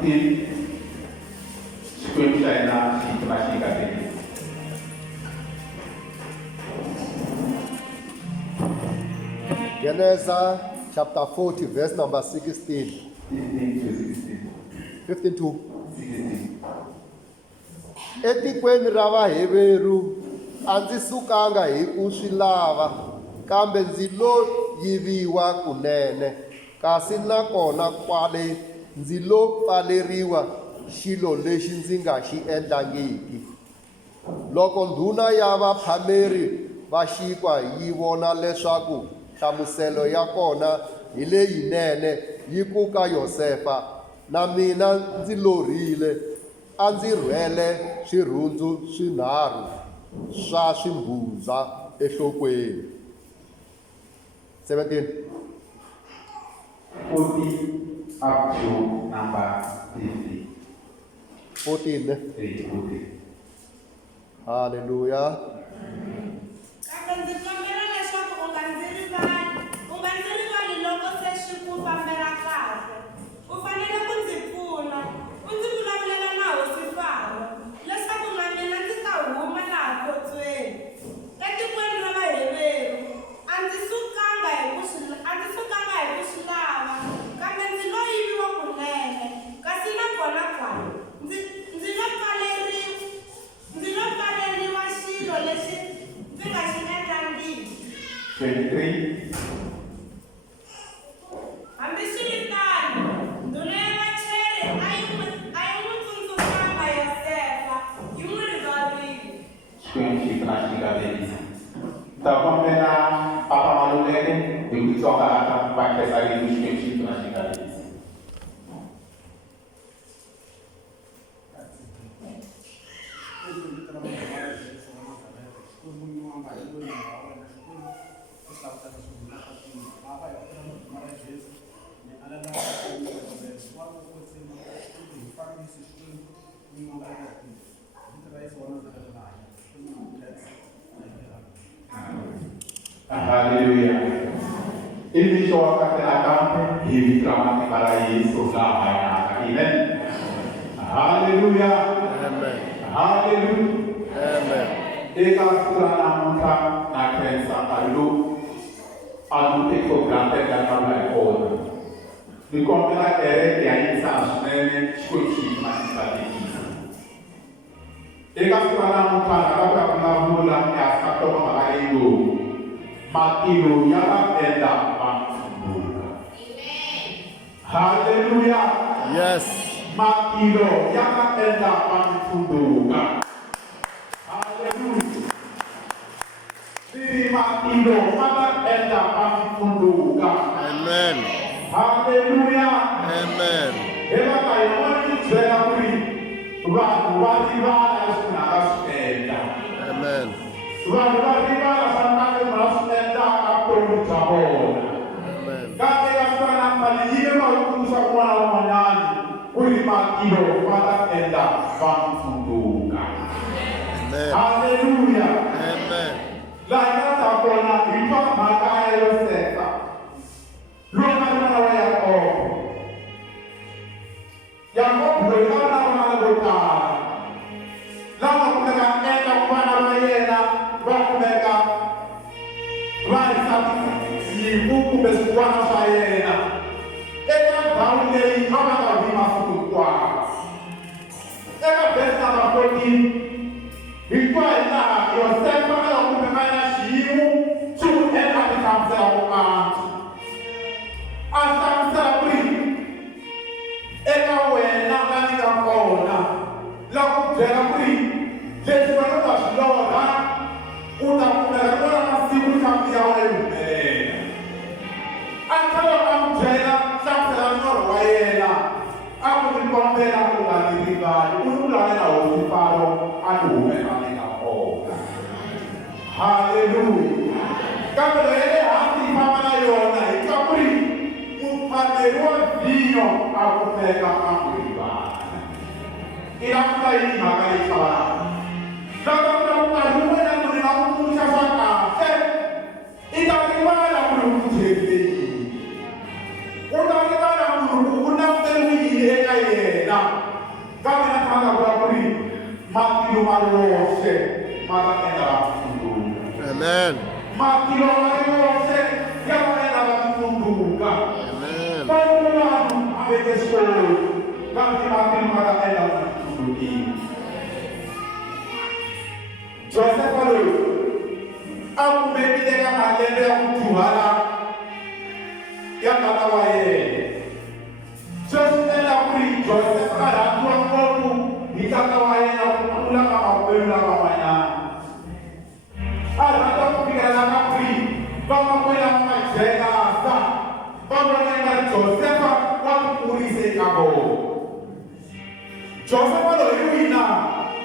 15 Xikwembu xa hina xi pfuna xi katekisa. Genesis chapter 40, verse number 16. 15 to 16. 15 to 16. etikweni ra vaheveru a ndzi sukanga hi ku swi lava, kambe ndzi lo yiviwa kunene, kasi nakona kwale ndzi lo pfaleriwa xilo lexi ndzi nga xi endlangiki. Loko ndhuna ya vaphameri va xinkwa yi vona leswaku hlamuselo ya kona hi leyinene yi ku ka Yosefa, na mina ndzi lorile, a ndzi rhwele swirhundzu swinharhu swa swimbudza enhlokweni. 17. 40 up to number 50. 14. 40. Hallelujah. Kambe ndzi kombela leswaku u nga ndzi rivali loko se swi ku fambela kahle. U fanele ku ndzi pfuna, u ndzi vulavulela na hosi Faro, leswaku na mina ndzi ta huma laha khotsweni. Etikweni ra vaheveru, a ndzi sukanga hi ku swi lava, kambe ndzi lo yiviwa kunene, kasi nakona kwala ndzi lo pfaleriwa xilo lexi ndzi nga xi endlangiki. 23. Hambiswiritano, ndhuna ya vacheri a yi n'wi tsundzuxanga Yosefa, yi n'wi rivarile. Xikwembu xi pfuna xi katekisa. Ta kombela Papa Maluleke hi ku tsongahata va khensa rin'we Xikwembu xi pfuna xi katekisa. Haleluya. Ini show kata akan hidup ramai para Yesus lah ayah. Amen. Haleluya. Amen. Haleluya. Amen. Eka surana muka na krensa alu alu teko grande dan ramai orang. Di kompela ere yang insan sebenarnya cuci masih tadi. Eka surana muka na kapa kena bulan ya satu mengalami itu. Makiru yang enda panggung. Haleluya. Yes. Makiru yang enda panggung. Haleluya. Diri makiru yang enda panggung. Amen. Haleluya. Amen. Eva kayo ni jera kuri. Wati wala sunara enda. Amen. Wati wala sanate mas enda kapon jabon. Amen. Kate kasana maliye malukusa kwa manyani. Kuri makiru yang enda panggung. Amen. Haleluya. Amen. Laina takona ipa makaya Yosefa. Luka na wa Yakobo. Yakobo yana wana bota. Lama kumeka enda kwa na yena, wa kumeka. Wa sabi buku besukwana sa yena. Eka daunde kama ka bima kwa. Eka besta mapoti. Ikwa ina Yosefa na kumeka na shimu, tu enda kamsa kwa. Asamsa pri eka wena ngani ka kona la ku byela pri leswi va nga swi lorha u ta kumeka ku na masiku kambi ya wena a tlhela a n'wi byela hlamusela norho wa yena a ku ni kombela u nga ni rivali u ni vulavula na hosi Faro a ni humesa eka kona. Haleluya. Kambe lo ya le hansi yi famba na yona hi twa ku ri muphameriwa vinyo a kumeka a ku rivala. I languta yini mhaka leyi hlanganaka? Loko ku ri nkarhi wun'wana ku ri na ku pfuxa swa kahle, i ta rivala ku ri u tshembile yini. U ta rivala ku ri u languteliwe yini eka yena. Kami nataka kuri makilo marose mataenda kufunduka. Amen. Makilo marose yanaenda kufunduka. Amen. Mungu wangu amekesoro. Kami makilo mataenda kufunduka. Joseph alo aku mekideka malende ya kutuhala ya katawaye. Joseph kuri Joseph kala tua ngoku ikatawaye na kula kama kwenda kamanya. Ada kupigana na kuri kama kwenda majena asa. Kama kwenda Joseph kwa kulise kabo. Joseph alo yuina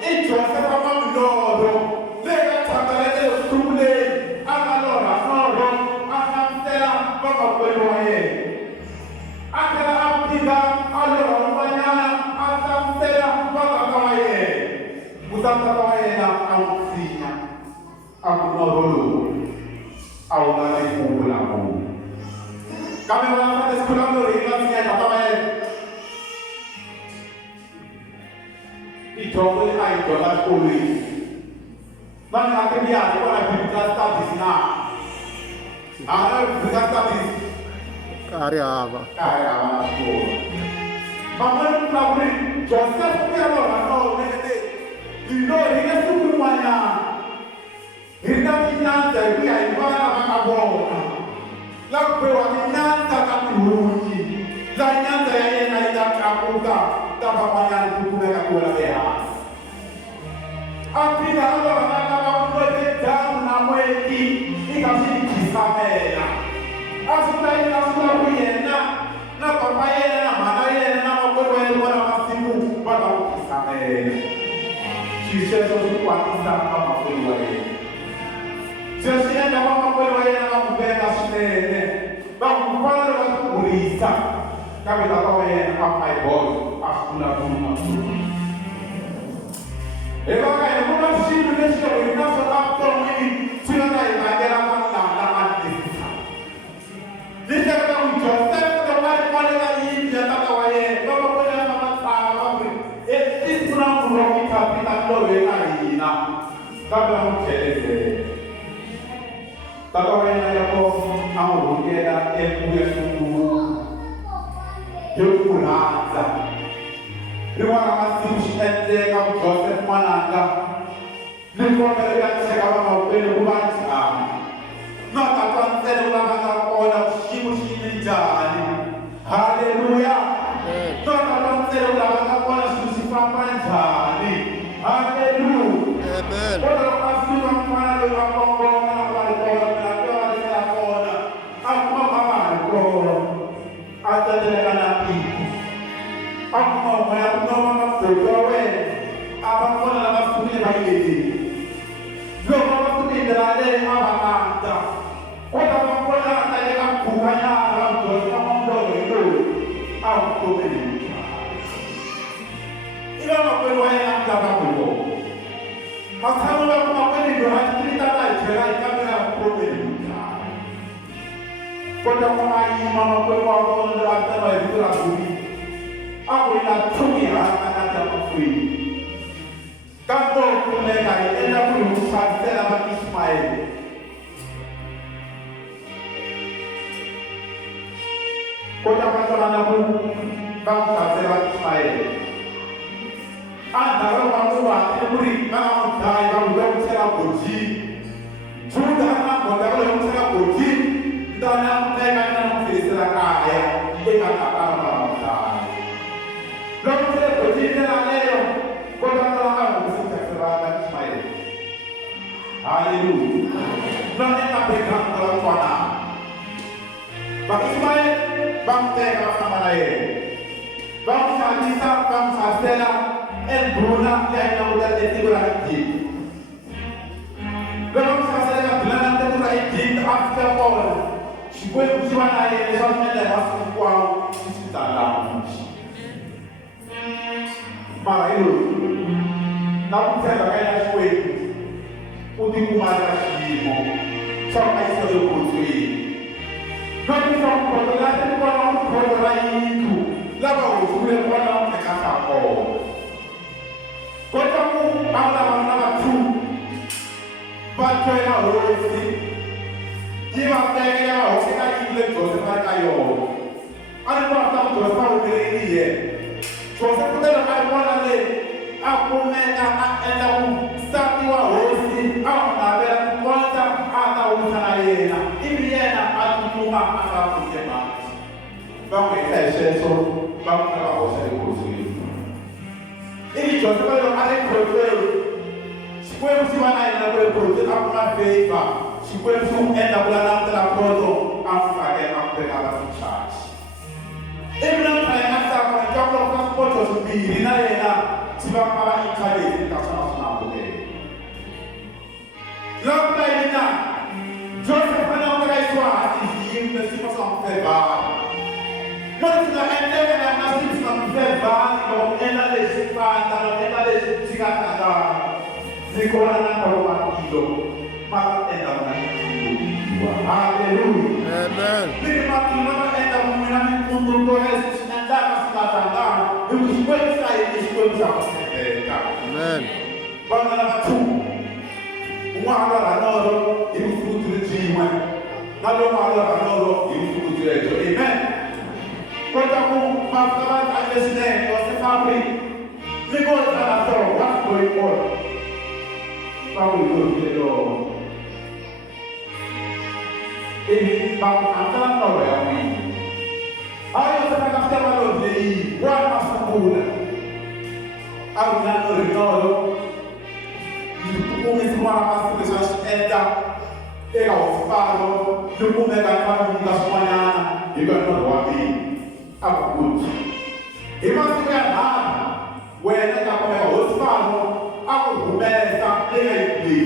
Joseph kama mlodo. Lega takalete sule akalora noro akamtela kama kwenda yeye. Akala apinga alora manyana akamtela kama kawaye. Mutaka kawaye na ausinya. Akunoro. Au na ikula ko. Kami wala sa skula mo rin na siya kawaye. Ito ko ay dola kuli. Man natin yan, wala bibiglas studies na. Bibiglas studies. Karya ba? Kaya ako. Paman na rin, Joseph pero ano, nete. Dino, hina sukumanya. Hina kinanta, iya ibana makabona. Lakpewa kinanta katurungi. Lanyanta ya yena itakapuka. Tapamanya kukumeka kula beha. Apina alo anakabakuweke damu na mweki ikazidi kisamela. Asula inasula kuyena na papa yena na mana yena na makwekwe yena na masimu baka ukisamela. Chiseso sukwatisa kama kwekwe yena. Chiseso kama kwekwe yena na kupenda sinene. Bakupana na kukulisa. Kami tatawa yena kama boy asula kuma. Eva kaya muna sinu nesho inaso lapto mimi sila na ibagera na matisa. Dite kama Joseph kama wale na yindi tatawa yena kama kwenda na matsawa. Isuna kuroki kapita lowe na yina. Kabla mcheleze. Tatawa yena yako aurugera epuya sungu. Yokuranza. Riwana masimu ende kama Joseph mananga. Nilikuwa mbele kama maupendo kubanza. Nata kansele ulabanga kuona shimu njani. Haleluya. Nata kansele ulabanga kuona susifamba njani. Haleluya. Amen. Wala masimu mwana lwa kongo na walikola na kwa kuona. Akuma mama alikola. Atendele anapi. Akuma mwana kuna fotowe abakona na bafuni bayezi lo bafuni ndale abakanta oda bakona ndale akukanya abantu abamundo ndo au komeni ila makwelo ya ndaba kulo masamu la makweli ndo hakika na jera kamera komeni kota kwa mama kwelo wa ndo atana ibura kuni aku inatumia anata kufui kapo kumeka enda kulusatela ba Ismail kota patona na Mungu bamsatela Ismail anda ro wangu wa muri kama mtai ba mutela koji juda na boda ro mutela koji ndana mteka na mtela kaya ikakapa Lalu saya berjina leo, kota Tuhan bersihkan selama Ismail. Haleluya. Nanti kita pegang dalam kuana. Bang Ismail, bang Tega sama lain. Bang Sadisa, bang Sasela, Bruna yang udah jadi berarti. Bang Sasela bilang nanti berarti after all. Siapa yang lain, sampai masuk kuau di dalam. Mara ilo, na mtenda kaya kwetu, utikumata shimo, chama isa yo kutui. Kani sa mkotola, kwa mkotola yitu, laba usule kwa na mtekata ko. joina hosi. Jiwa tega hosi ka ile Joseph ka yo. Ani kwa ta Joseph o bere ni ye. Joseph kutela ka mwana le akumeka aenda kusati wa hosi au na vera kwanza hata usana yena. Ibi yena atutuma akakusema. Vamos essa so vamos para você conseguir. Ele já vai lá ale proteger. Se foi se vai lá na proteger a uma feiva. Se foi se enda para lá da proto a fazer a pegar a fichar. Ele não vai gastar para que o transporte subir na ela se vai para a Itália e tá só na boca. Lá para ele na Joseph não vai só e se passa a feiva. Mas na entenda na nascimento não feiva, não ela lesifada, não ela lesigada. Nicola na partido, mas ela não aleluia. Amen. Ele matou ela no mundo do resto, andava se tratando, e os coisas saíram, os coisas já Amen. quando ela matou, agora não, e o futuro de uma, não agora não, e o futuro de outro, amen. Quando a palavra está dizendo, você sabe, ligou para a nação, what's going on? Vamos ver o ele vai cantar no real. Aí você vai gastar valor de guarda segura. Agora no real, e começa a passar pessoas entra, pega o faro, do começo da família da sua manhã, e vai no real. Good. He must be nada. When I come out of farm, I will be lately.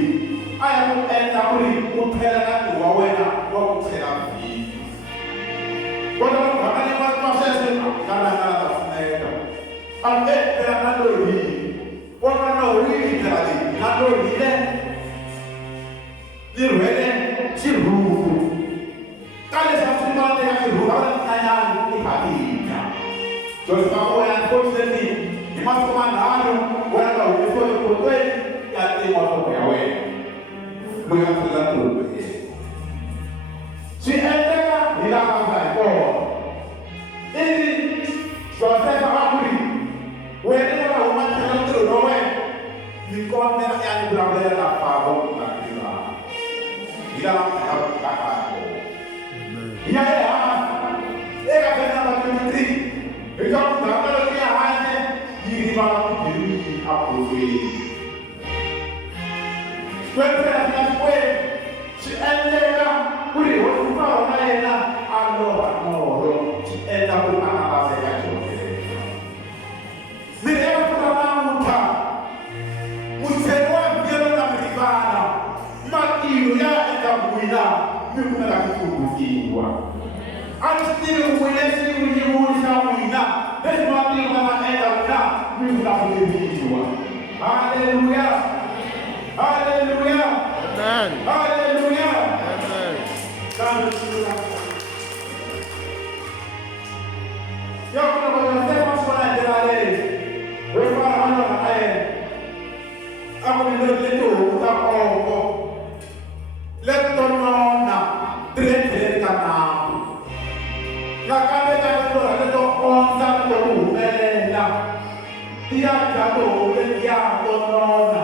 I will end up with Putela to Wawena, what would say of me. What about the processing? I'm not reading. What I know reading, not reading. The reading, she ruled. That is something about the rule. So if I were unfortunately, you must come and argue whether we put the protect that they want to be away. We have to let go. She entered the last like God. In Joseph Abri, whenever a woman cannot do no way, you come there and grab their power. You don't have that. Yeah, I have 23. Então, na hora que a rainha de rival de apoio. Quando ela foi, se ela por isso não vai na agora não, se ela por na base da gente. Se ela por lá muita, você vai ver na privada, mas eu já está cuida, me cuida com tudo. Antes de eu conhecer o Deus da vida, mesmo assim eu não era lá, me dá o vídeo. Aleluia, aleluia, Amen. aleluia. Amen. Aleluia. Eu quero você passar na lei. Eu falo na lei. A mulher de Deus está com letorona, três canal. La cabeza de todo onza todo mela, dia todo dia todo.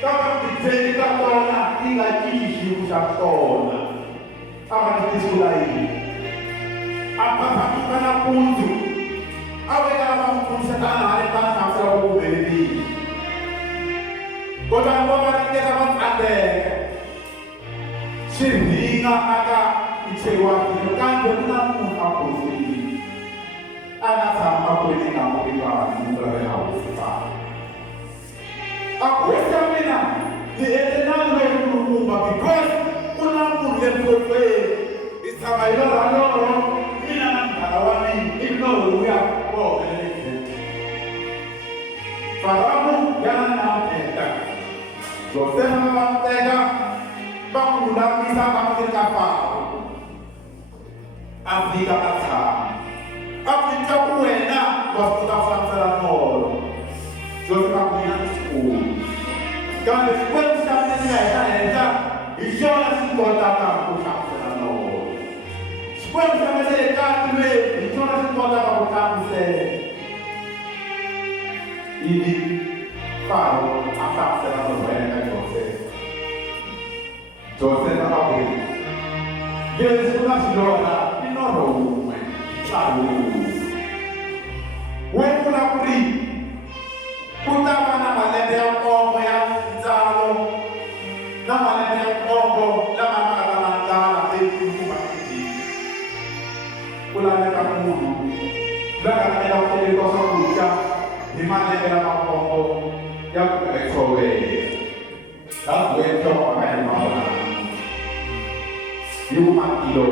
Kama kitenda tona, ila kishi usatona. Kama kisulai. Apa pakana punju. Awe kama punju kana ale kana sa ko beli. Kota ngoma kita kan ade. Sehingga ada icewa kan benar aku sih. Anak sama aku ini kamu ibarat berharap besar. Aku jamina di enak lepas rumah because pun lepas bisa bayar orang minat karawani itu rupiah kok ini. Faramu jangan nampak. Joseph nampak bangun dan bisa ambil kapal. Afrika kata, Afrika buena waktu tak sampai nol. Joseph punya school. Kalau sekolah sampai ni ada, Quando você vai ser gato mesmo, então nós vamos voltar para o carro sério. E falo, a taça da novela de você. Você está falando. Deus não ajuda, e não rouba, sabe? Wewe unakuri kutama na malende ya Kongo ya nzalo na malende ya Kongo na makalanda eku makiti kula na kamundu daga na ila kule kwa kucha ni malende ya Kongo ya kuekowe hapo wewe kwa kaya mama yuma kilo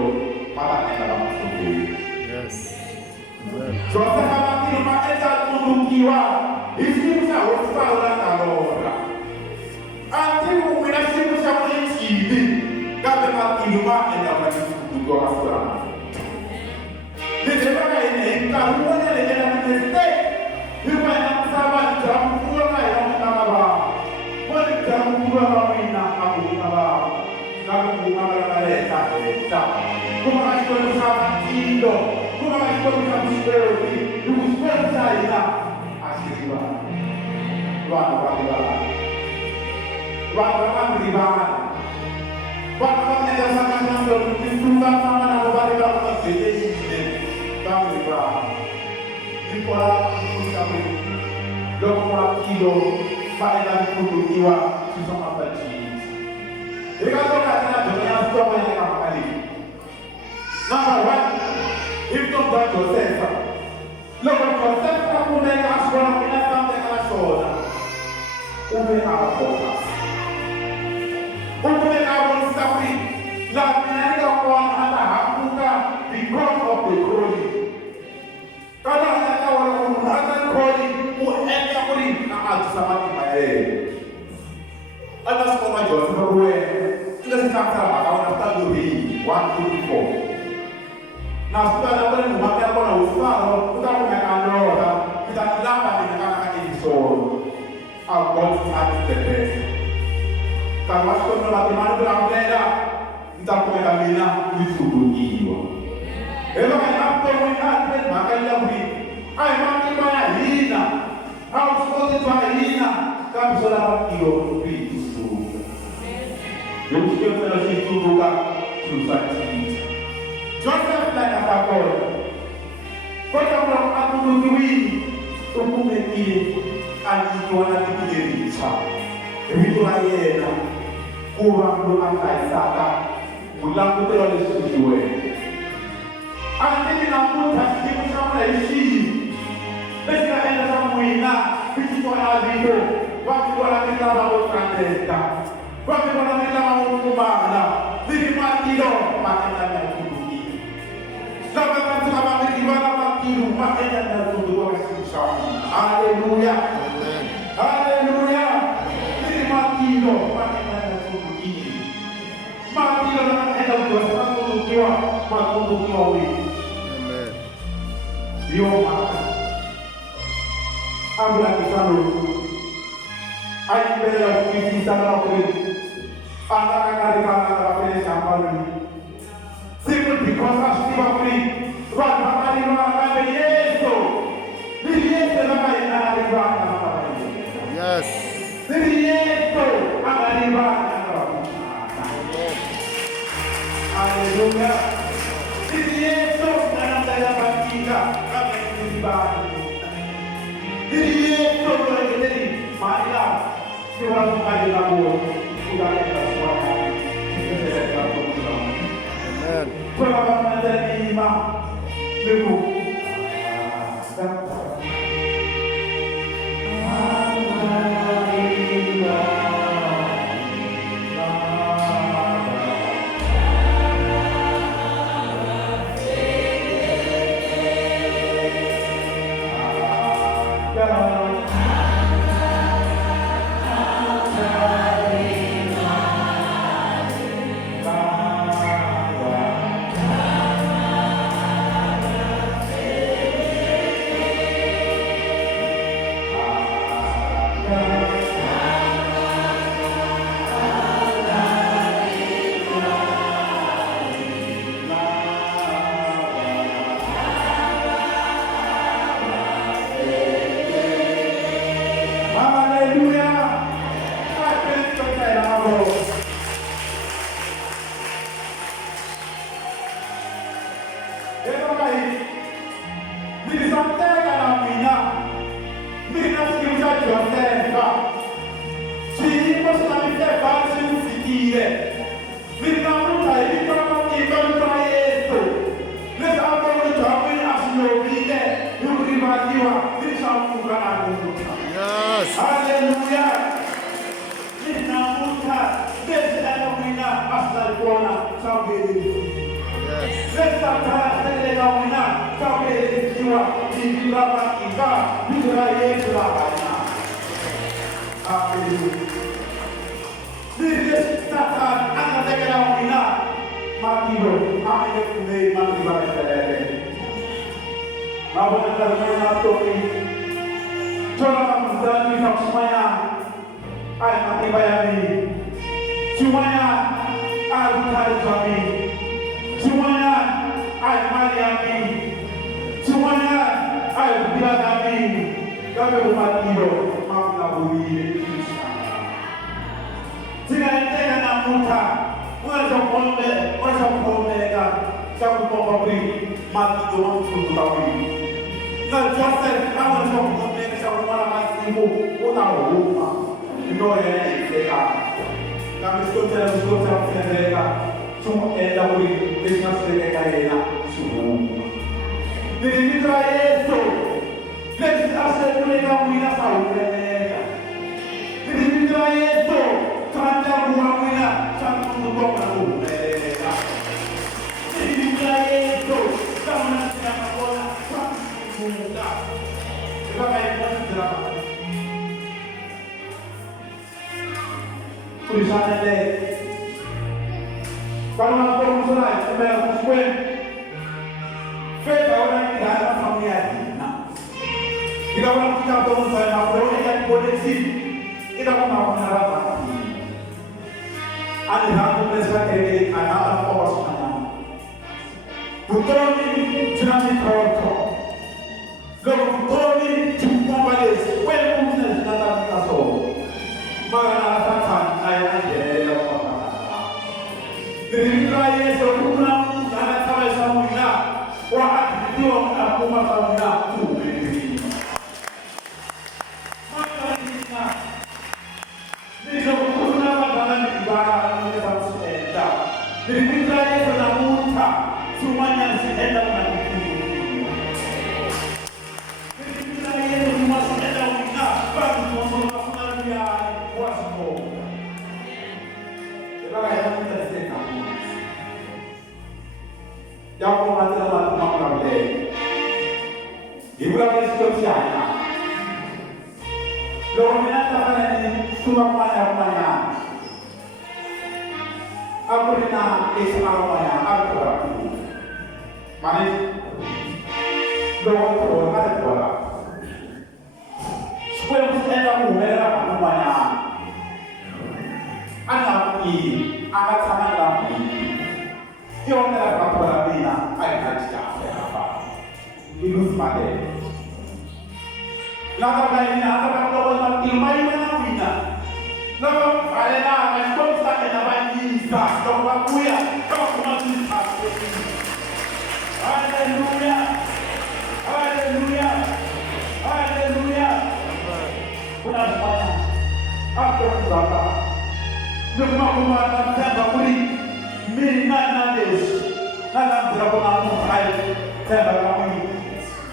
mala na masuku. Yes. Sasa kama kile maeza tundukiwa isimu cha wafala na lora atimu mwina simu cha mwichibi kabe makiluma enda mwachifukutua kasura nitebaka ine karuwa nele ena mneste hiva ena kusaba nitamukuwa na ena mnamaba mwani nitamukuwa na mwina amukunaba nakukunaba na leta kuma kashiko nusaba kindo kuma kashiko nusaba msperoki nukuspero saina asiriwa watu wakibala watu wakibala watu wakibala sana nando nitunga sana na kubarika kwa sije yine kabla nikola kusabe lokwa kilo faida kutukiwa kusoma bachi ikatoka tena dunia soma ya kama Number one, if not God Joseph, look at Joseph kakuna ya aswala kuna kama ya shoda. Ume focus. Ume safari. La minanga kwa hata hakuka because of the glory. Kada hata wala kumhata glory uenda kuri na atusamaki mae. Atas koma Joseph ruwe. Tunasitaka bakaona taduri 1 2 4. Na sudah dapat membaca apa usah, kita punya kantor, kita dapat dikatakan ini soal. God is the best. Kalau masuk ke bagaimana berbeda, kita punya kamina itu dunia. Kalau kan apa yang ada, maka dia beri. Ay makin banyak hina, harus seperti hina, kamu sudah kilo itu. Jadi kita harus itu bukan susah. Joseph na nakakol. Kota mo ang atulutuin, tumumiti ang ito na tipiririta. Ito na yena, kurang doon tayo saka, mulang ko tayo na sujuwe. Ang tinilapunta, hindi mo siya malaishi. Besi na ena sa muina, hindi ko na dito, wag ko na kita mawag kandeta. Wag ko na kita mawag kumana. Hindi matilo, makita niya kuduki. Dapat kita mamiriwala makilu makanya na tuduwa sa Haleluya. Haleluya. Ini makilo makanya na tuduki. Makilo na enda kwa tudukiwa matudukiwa wewe. Amen. Yo maka. Abla kitano. Ai bela kiti sana kwa. Anga kali kana kwa shambani. Simply because I see my free. Right, my body, my Yesu. This Yesu na my analiva na my. Yes. This Yesu analiva na my. Hallelujah. This Yesu na nandaya bakika na my. This Yesu na nandaya Maria. Siwa mkali na mo. Kudaenda kwa. Amen. Kalau ada lima, lebu. Haleluya. Kristo tayari. Ito kayo. Nilisanteka na mina. Minasikiliza Josefa. Sinipo sinamitefa sinisikie. Ninamuta hivi kama kibanza Yesu. Nesamba mtamu asinobile. Yukrimaliwa. Nishamuka na Mungu. Yes. Haleluya. Ninamuta. Nesamba mina asalikuona sabili. Nesta kaya na mwana kama ilikuwa nilibaba iba Israeli baba. Haleluya. Nesta anataka na mwana makido amekume mabibara tele. Mabona kama toki. Tola mzani na kusmaya ay matibaya ni. Sumaya ay kali semuanya ay Mariami, semuanya ay Bilagami, kami umat Indo mengelabui Krishna. Sinaendelea na muta, mwanzo pombe ka sabu pombe mati doang tutawi. Na Joseph kama pombe ka sabu mara masimu unaouma. Ndio yanaiteka. Kami sote tunaendelea semua enda beri dengan sedekah kaya semua. Jadi mitra Yesus, kita asal mereka mina tahu mereka. Jadi mitra Yesus, kerana buah mina sangat untuk aku mereka. Jadi mitra Yesus, kamu siapa bola sangat muda. Kita main bola berapa? Tulisannya deh. Kalau nak berusaha, sebenarnya sesuai. Feda orang yang dalam familia kita. Jika orang kita berusaha, orang yang kondisi, kita mau mengarahkan. Ada satu mesra kiri, anak orang semuanya. Betul ni jenami kau. Kalau betul ni cuma balik, well mungkin datang kaso. Maka datang ayat dia. Nilikuwa Yesu kuna anataka samuna wakati ndio mnakuwa samuna tu. Maana ndio kuna wadana ibara na kusenda. Nilikuwa Yesu na muta sumanya sienda na kufunga. Nilikuwa Yesu mwasenda una bado mwanzo kuna ya wasmo. Kila yangu tasema Yang mengatakan makna beli, ibu lagi siapa? Lalu mengatakan ini semua mana? Aku nak Islam mana? Aku berarti mana? Lalu ada dua. Supaya kita tahu mereka mana. Anak ini, anak sama dalam ini. Yung nagpapalabina ay nagsiya-siya. Ilus mali. Nakakain na, nakakawal ng ilmay na nawina. Nakakala na, nagpong sa kinabayin isa. Kuya, kumagisisa. Hallelujah! Hallelujah! Hallelujah! Punas pa na. After the bata, nagmakumatang sa bakuri, Minna Nades, Nana Dragonamu, I tell Ramini.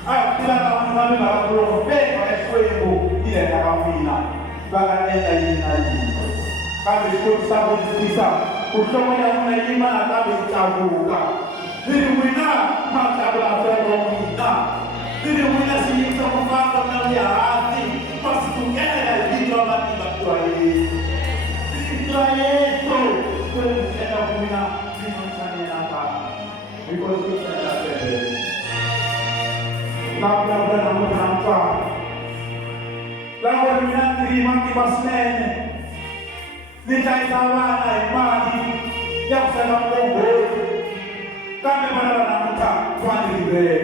I feel like I'm not going to beg my friend, here at Ramina, Baganella. Kami pun sabun bisa, usama yang menerima kami cabuka. Diri wina, maka belajar Ramina. Diri wina sih sama apa yang hati, masuknya ada di dalam tiba-tiba ini. Itu. Kita punya dimensi apa? Because kita ada. Lalu nama apa? Lalu kita terima kibasmen. Nilai tawanan imani yang sedang kumpul. Kami menerima Tuhan diberi.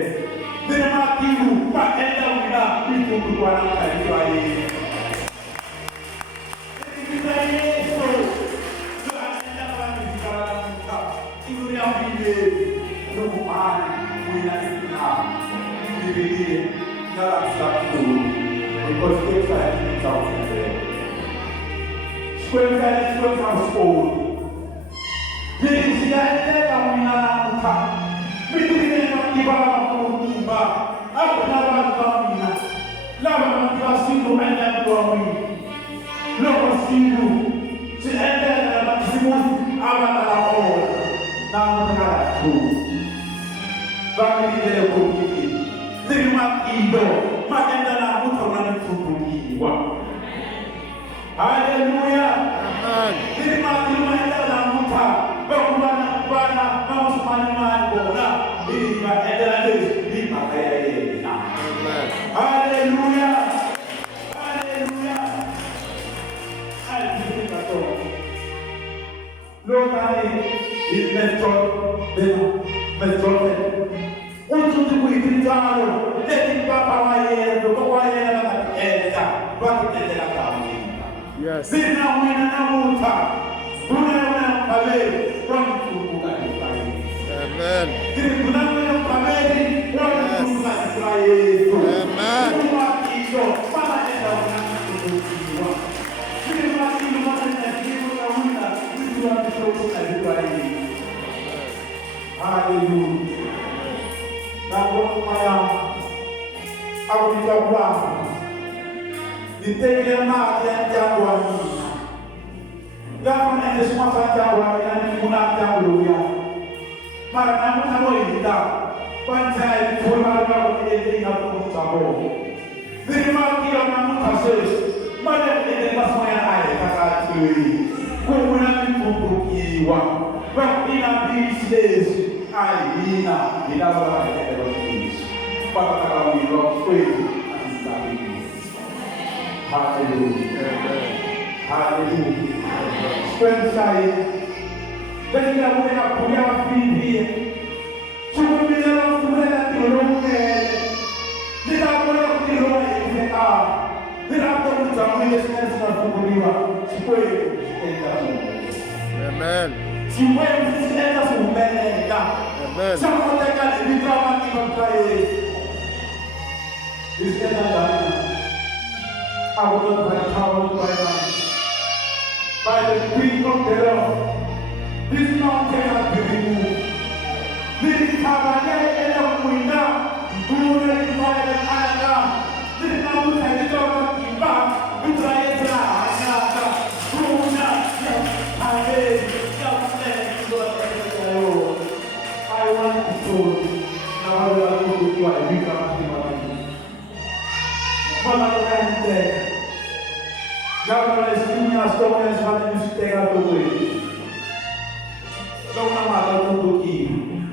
Terima kasih Pak Enda Wina itu tuan kita ini. dividir nella statura, e così fai in causa Squenta il suo trasporto. Mi si è camminata muta. Mi direi di bala muta. Appena la cammina. La mamma singo e la dormi. Lo singo. Si è la massimo alla la ora. Na tu. Va mi dire con chi. Devi mattido. Ma che la muta non è tutto igual. Haleluya. Amen. Ini mati mana dalam muka. Bagaimana kamu semuanya bona. Ini adalah di pakai ini. Amen. Haleluya. Haleluya. Haleluya. Lokali di metode. Untuk dikuitinjalo. Jadi papa wayar, papa wayar nak elka. Bagi kita kami. Yes. Sina wina na muta. Una pale. Pronto buka Israel. Amen. Kiri kuna wina pale. Pronto buka Israel. Amen. Uma kiso. Para enda una kutukiwa. Kiri mati lumana na kiri kuna wina. Kiri wa kiso buka Israel. Hallelujah. Na maya. Aku dicoba. Ditegemea mali ya jangwa hili. Kama nende semua jangwa ini muna jangwa ya. Mara namu namo ita. Panjai pura namu ite ina kumsabo. Dirima kila namu kases. Mara ite kasmoya ai kakatui. Kumuna mikukiwa. Bakina business ai ina wala ite business. Pakakala wilo kweli. Hallelujah. Hallelujah. Strength side. Jadi kita punya pimpin. Cuma bila orang punya teologi, tidak boleh teologi kita. Tidak boleh jamin Yesus berfungsi. Supaya kita. Amen. Supaya kita semua. Amen. Sama dengan di dalam kita ini. Istilah I will not by power, by might, by the King of the Lord. This mountain has been removed. This tabernacle is a window. Who will invite the Canada? This mountain is a window. We try it now. Who will not? I want to show. Now I will go to my become Mama Agora as minhas torres vão nos pegar do meio. Não na mata tudo aqui.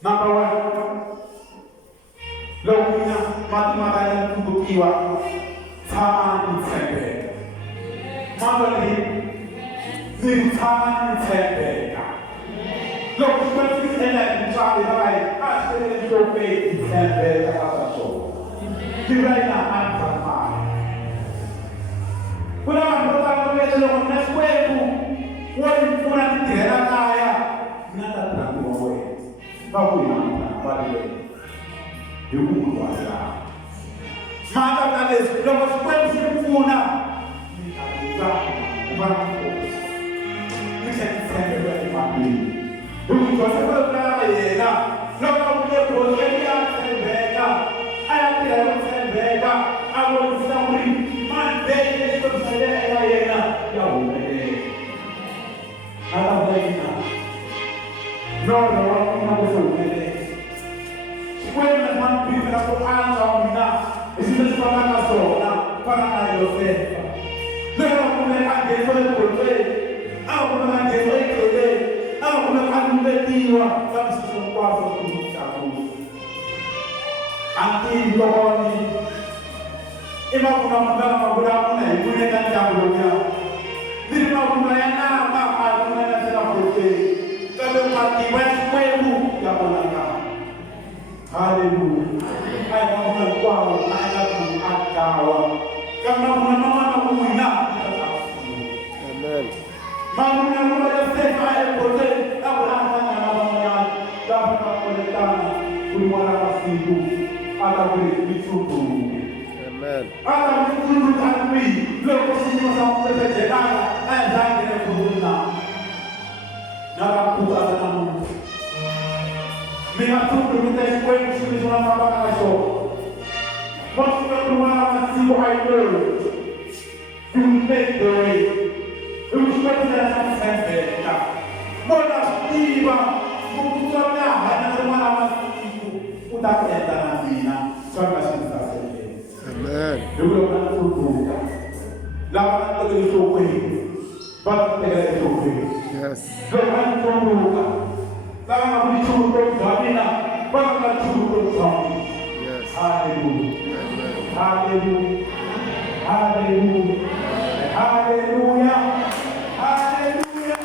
Na palavra. Não minha mata tudo aqui wa. Sama ni sembe. Manda ni sama ni sembe. Não pode ser ele sabe vai. Acho que ele jogou sembe da passação. Dirai na mata. Kuna wanatoka mbele ya mnaswebu wali kuna tera kaya nata tangu wewe babu yana bali yuko kwa sana mata kale ndio swebu kuna nikaza kwa nikisema kwa mapili huko kwa sababu yena ndio kwa kuelekea tembeka aya tena tembeka au mshauri Mandei isso para fazer a era ya umele. Ala baina. No na kwa umele. Kwenda mambo ya kuanza umna. Isije kwa na sona para na Yosefa. Leo kuna anje kwa au kuna anje kwa au kuna anubetiwa kama sisi kwa kumchagu. Anti ndoni Ima kuna mabala mabula kuna ikune na jambo ya. Nilima kuna yana mama kuna na tena prote. Kabe mati wewe ya bonanga. Hallelujah. Ai mama kwao naenda kuakawa. Kama kuna mama na kuina. Amen. Mama na mama ya sefa ya prote. Abraham na mama ya. Dapat kuletana kulimwana masiku atakulitunduke. Amen. Atakulitunduka adui loko sinyo sa mpepetelaga ayazange nekuluna. Narakuta na Mungu. Minatundu mitaikuwa mshuri zuna mabaka na show. What's going on? I see what I know. You make the way. It was better than I said. Mona Steve, Mukutonya, and the one I was utaenda na mina. Swaka sasa. Amen. You will not do. La to the show way. But the show way. Yes. The one from Luka. La to the show way. Sabina. But the show way. Yes. Hallelujah. Amen. Hallelujah. Hallelujah. Hallelujah. Hallelujah. Hallelujah.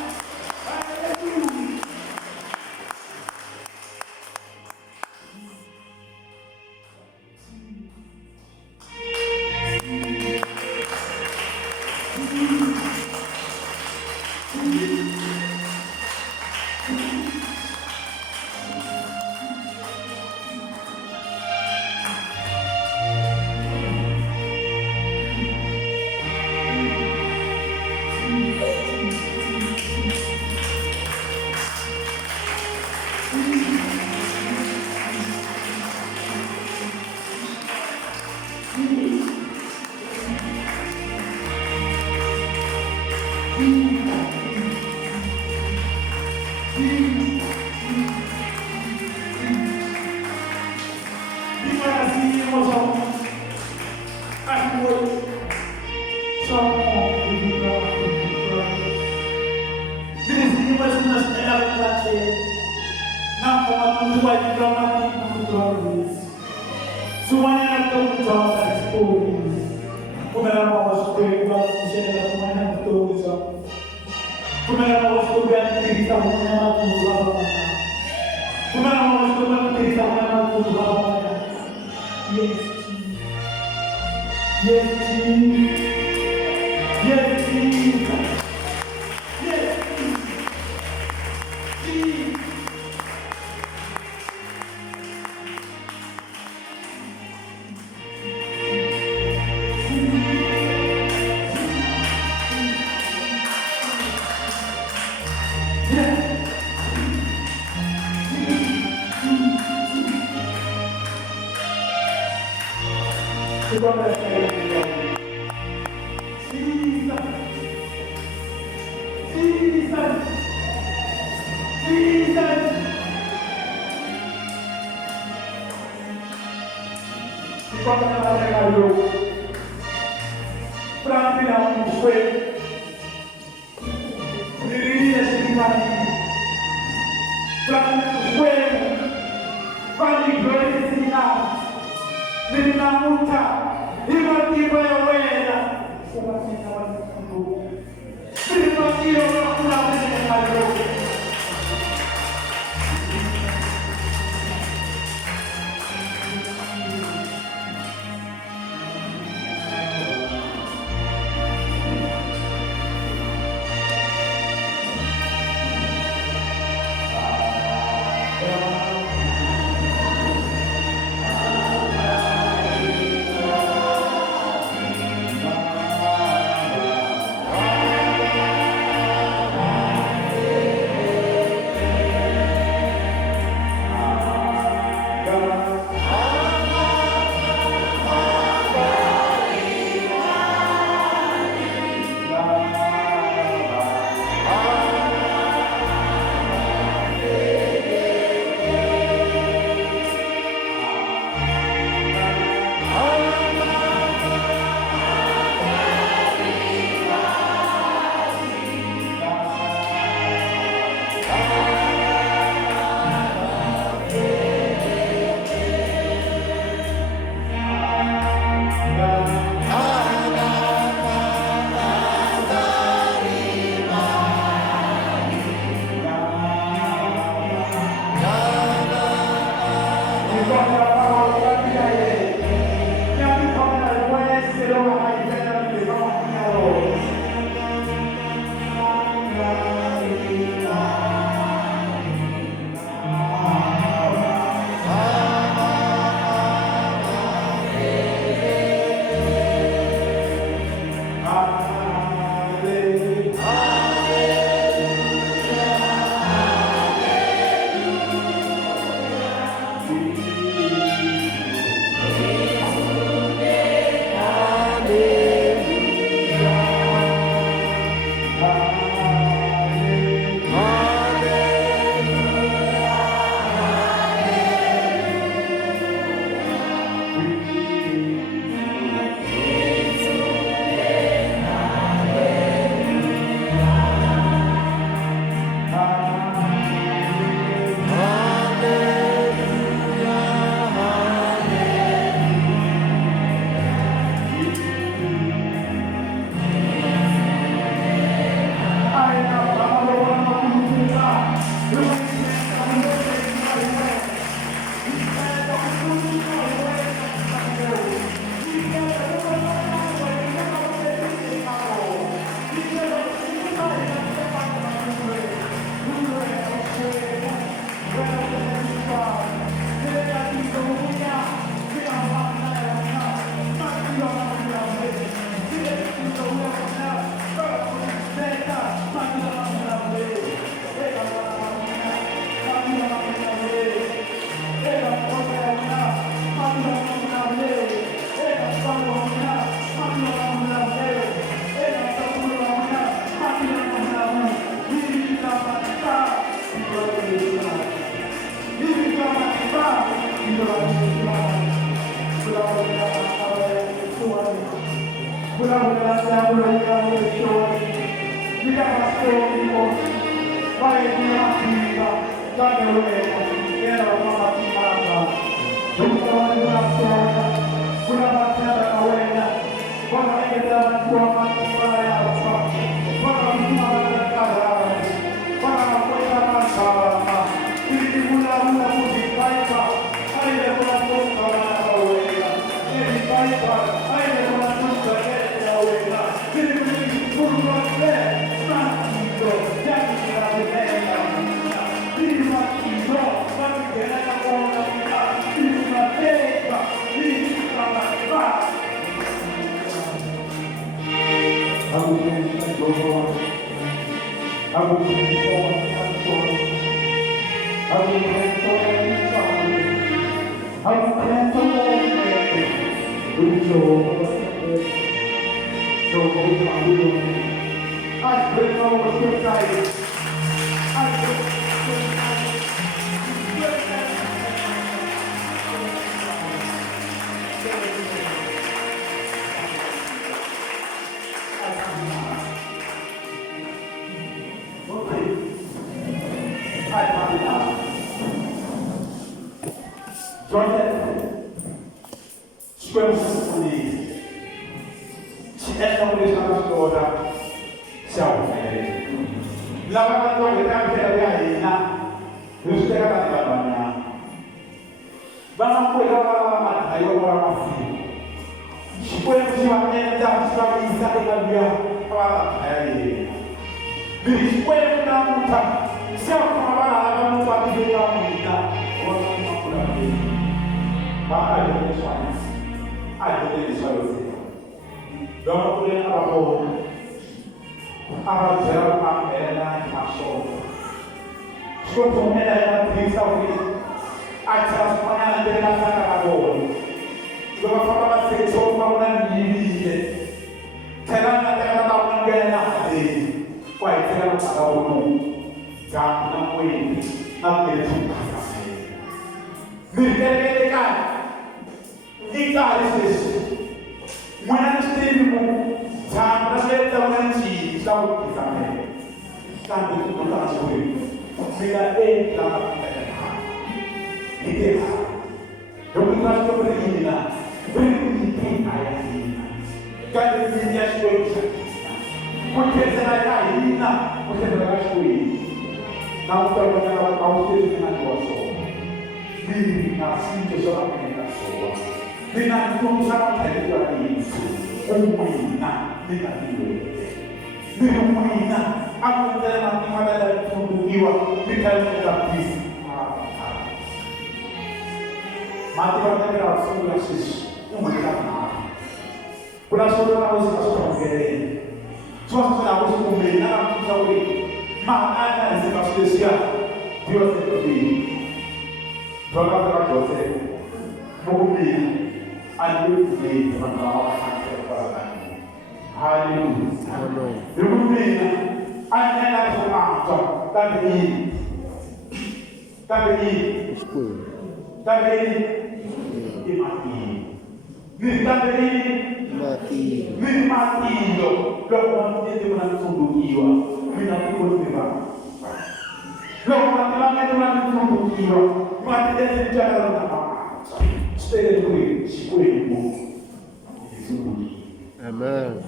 Amen.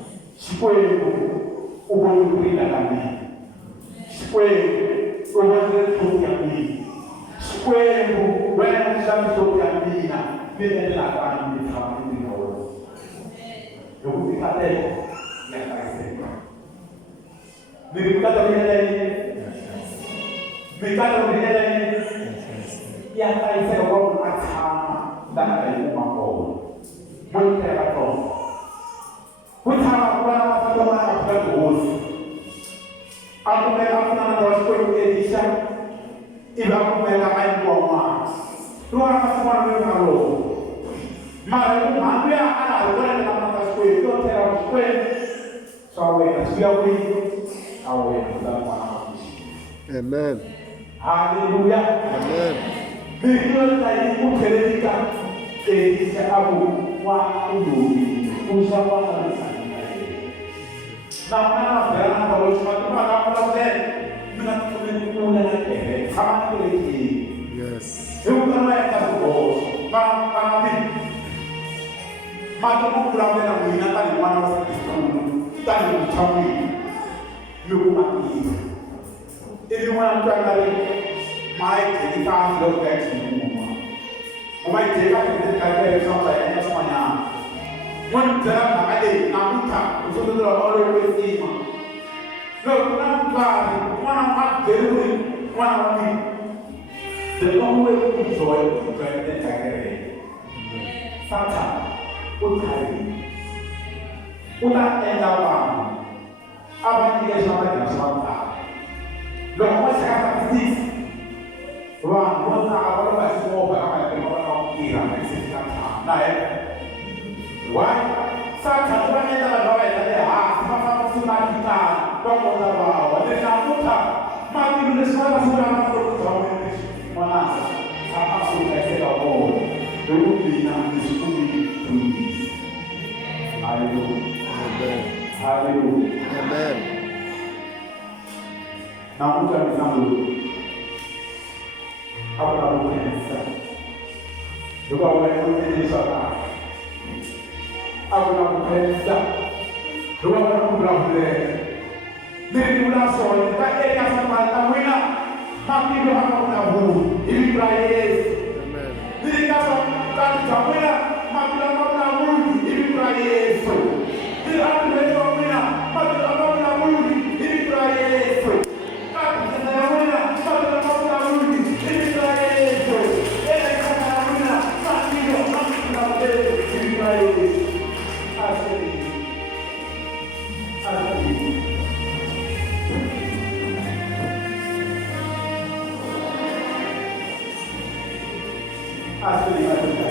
Amen. Hallelujah. Amen. Because I put a it is a wa ulu, usawala. Nama berana kalau cuma tu malam malam minat kulit lagi, sama lagi. Yes. Eu não é caso bom, para mim. Mas eu não gravo na minha tá de mana você tá de chave. Meu mati. Ele não é para mais que tá no texto no mama. O mais que vai ter que fazer só para essa manhã. Quando terá ali na luta, o senhor do olho para cima. Não vai, uma mata dele, uma mata. The only way to enjoy the Tagare. Sata, Utari, Uta Endawam, Abandi Shabbat Shabbat. The most capacity. One was our best over our Kira, why? Sata, when they are going to the house, Papa Sumakita, Papa Zawa, the Namuta, Mami, the Swana, mana apa sudah saya tahu dulu di nama Yesus Haleluya, Haleluya, Amen. Namun kami sambut apa namanya juga orang yang menjadi saudara apa namanya juga orang yang berada di dalam soal kita yang sama tamuina tapi Tuhan mengabu ini Yesus. Jadi kalau kami tamuina tapi Tuhan mengabu ini Yesus. Jadi aku tamuina tapi Tuhan mengabu ini Yesus. Kami tamuina tapi Tuhan mengabu ini Yesus. Ini tamuina tapi Tuhan mengabu ini Yesus. Asli. Asli asli.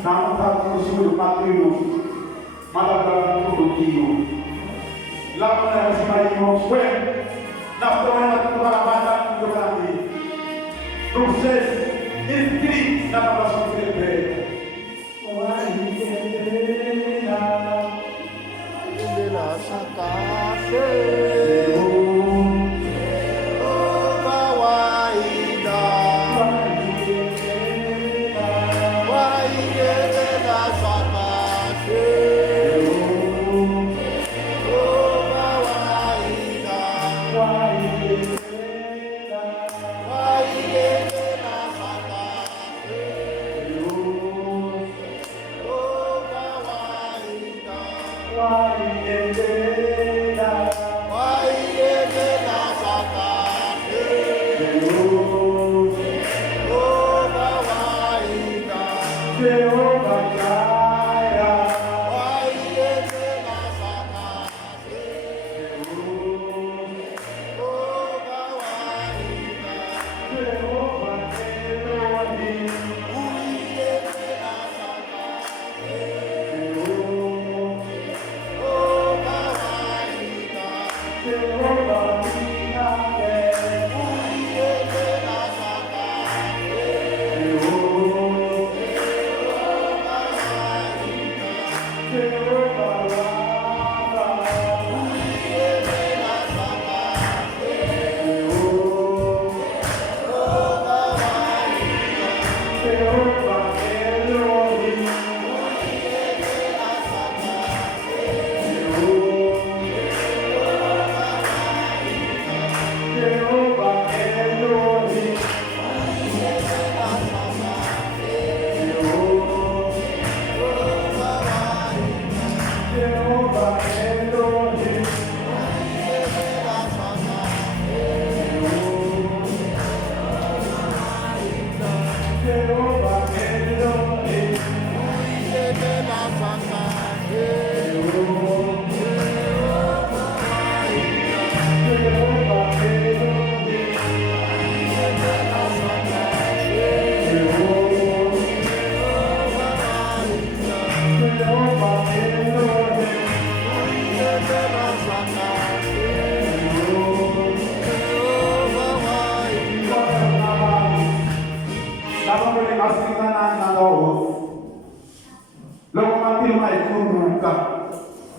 Nama kami disebut Matiyu, malah dalam tubuhmu. Lapan yang semaimu swen, nafsu yang terbatas untuk kami. Proses istri nama masuk sebe. Inilah sakase.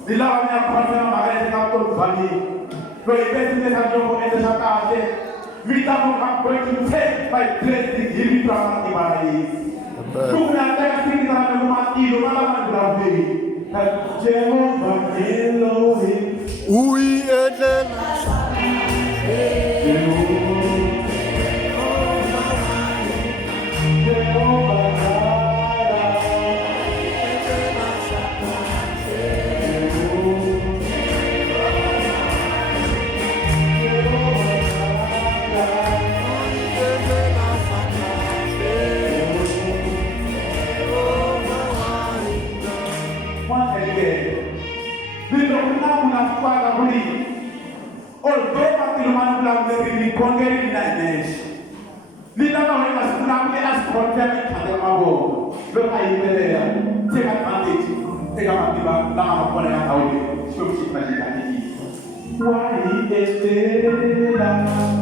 Dilawang niya kung sa mga sa kapatid bali. Kung ibig niya sa jogo ito sa kaase, kita mo ang breaking take by blessing hindi para matibay. Kung natin ang tingin na lumati, lumalaman grabe. At Jehovah Elohim. Uy, Eden.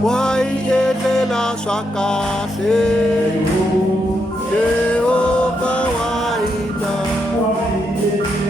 Why Eden asakase Jehovah